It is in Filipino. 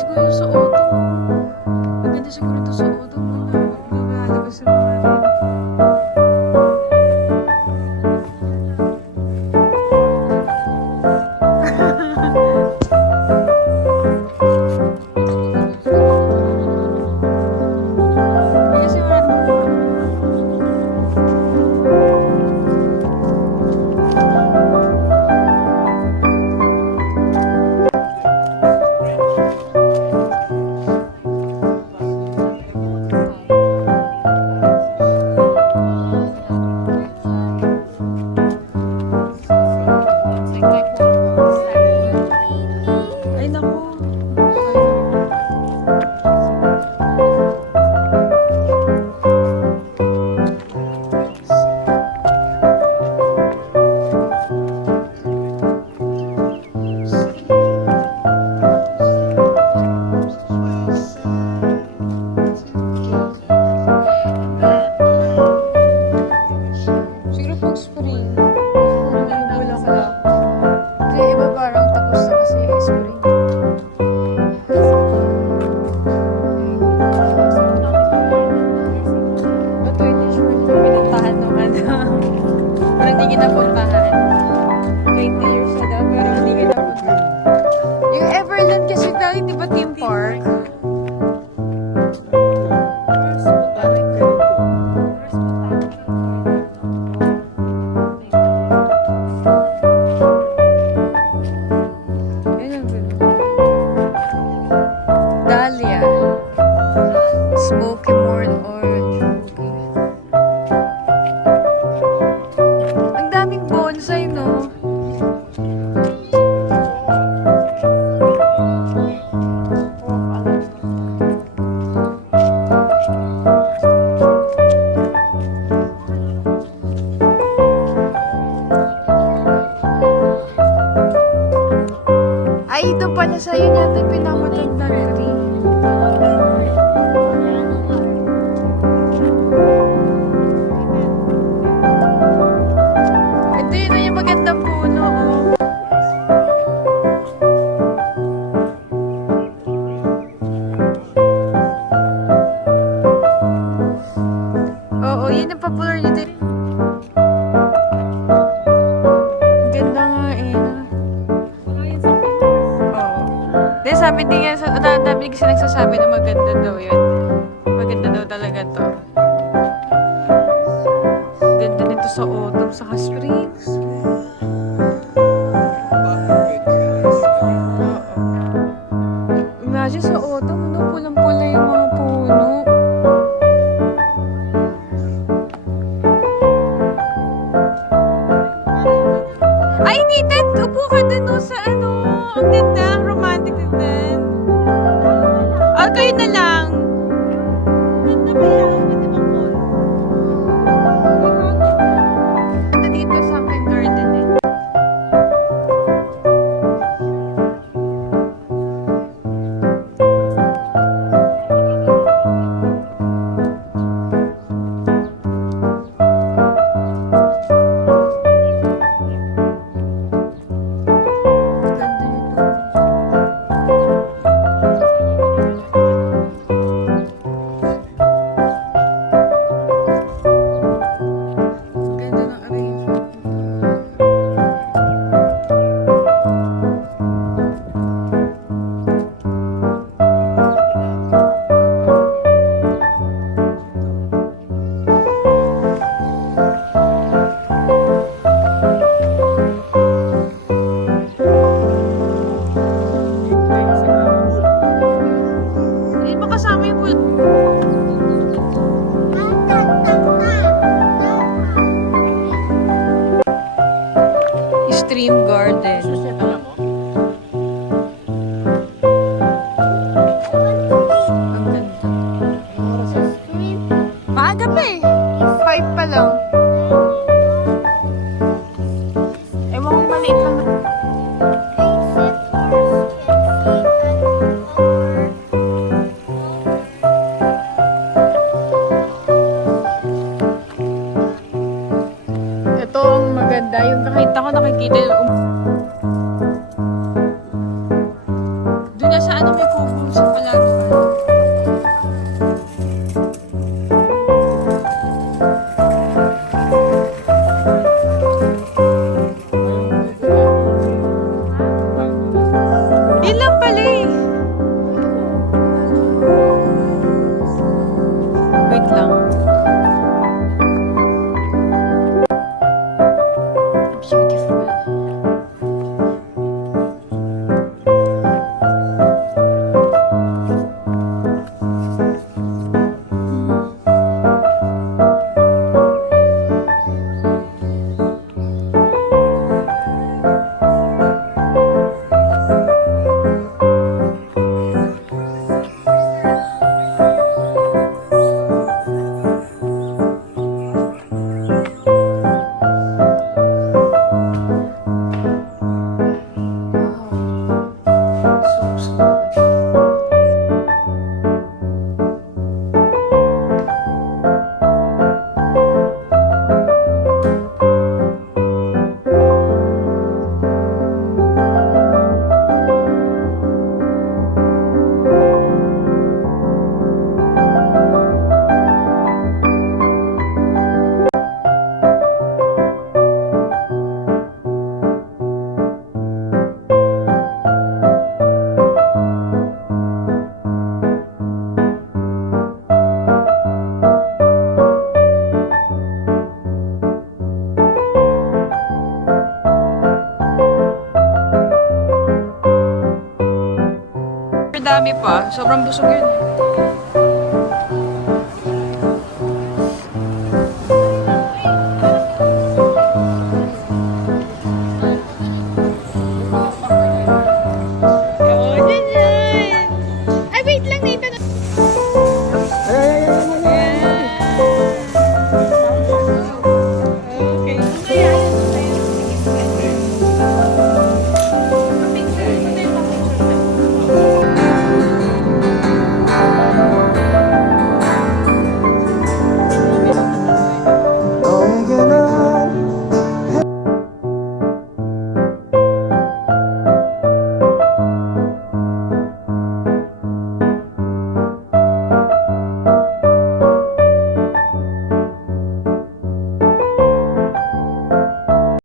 siguro ito sa autumn. Maganda siguro ito sa autumn. Lalabas yung mga rin. Ay, naku. Siguro pag spring. Nagugula ka lang. Kaya iba parang tapos na kasi spring. Ito hindi sure ito pinuntahan nung ano. Parang hindi kinapuntahan. 20 years na daw pero hindi kinapuntahan. Yung Everland kasi dahil di ba theme park? Dahlia. Smoky Mort Orange. Ang daming bonsai, no? Ay, ito pala sa'yo natin pinamatandang tree. Ito yun yung magandang puno, oh. Oo, yun ang popular dito. Ang ganda nga eh. Oo. Then sabi din nga, dami kasi nagsasabi na maganda daw yun. Maganda daw talaga to. Ganda nito sa autumn, saka springs. Imagine sa autumn, no? Pulang-pula yung mga puno. Ay, Nathan! Upo ka dun no, sa ano. Ang ganda, ang romantic din. Ah, kayo na lang. Ganda ba yan? Ganda bang puno? Ganda dito sa akin, Ano may kubo sa paladuan? Yun lang pala eh. Wait lang. Beautiful. Dami pa. Sobrang busog yun.